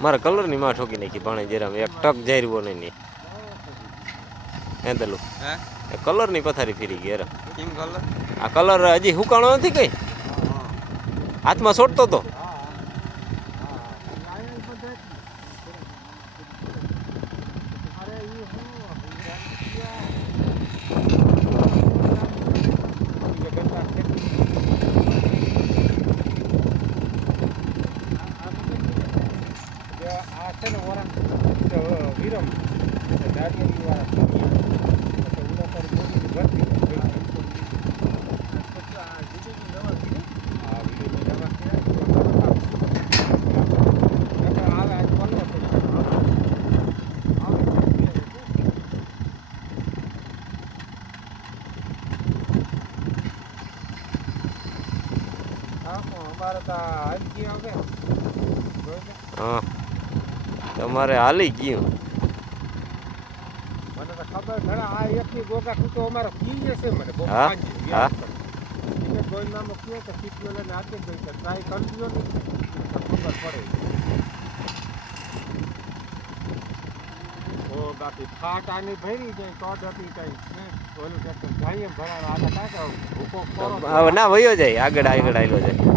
મારા કલરની માં ઠોકી નાખી પાણી જરામ એક ટક જાય રહ્યો નહીં. એંદલું હે? એ કલરની પથારી ફેરી ગઈ કેમ કલર? આ કલર હજી હુકાણો નથી કઈ? હાથમાં છોડતો તો? આ છે. ને વરણ વિરમ દાડિયાની હા તમારે હાલી ગયું મને તો ખબર ઘણા આ એકની ગોગા તૂટો અમારો કીએ જશે મને હા, હા. યાદ કરે. એને કોઈ નામ કે સીટીઓ લઈને આપી દઈ ટ્રાય કરી લ્યો ને ખબર પડે બાકી ફાટ આની ભરી જાય તો હતી કઈ ઓલું જાય એમ ભરાણો આ તો કાંઈ કે ભૂકો ના વયો જાય, આગળ આગળ આવેલો જાય.